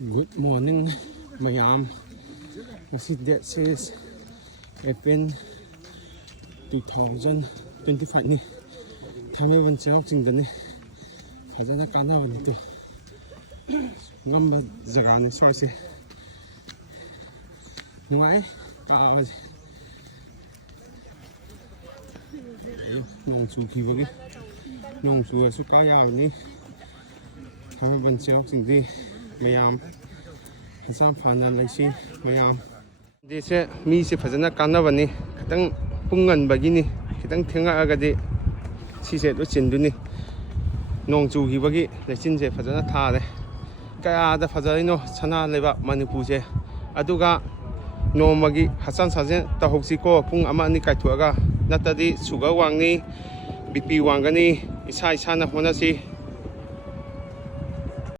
Good morning, mayam. Ngasi date says April 2025 ni. Tháng 10 번째 학생들이 가장 까나는 또 ngâm giờ này soi xe ngoài cao nông chú kỳ với cái nông chú số cao giàu ní tháng bên trongสิ่งที่พยายามสร้างผ่านอะไรสิพยายามดีเสียมีสิพัฒนาการนะวันนี้ตั้งปุ่งเงินแบบนี้ตั้งเที่ยงอะไรกันดีที่เสร็จแล้วจินดูนี่นองจูกีบกี้ในจินเสร็จพัฒนาท่าเลยก็อาจจะพัฒนาโน่ชนะเลยแบบมันพูดเช่อะดูก็โนมากี้ฮัสซันซาเซนตาหกสิโก้ปุ่งอามันนี่ไก่ถั่วก็นัดตัดดีสุกวางนี่บีปีวางกันนี่อิสายชานะหัวนั่นสิ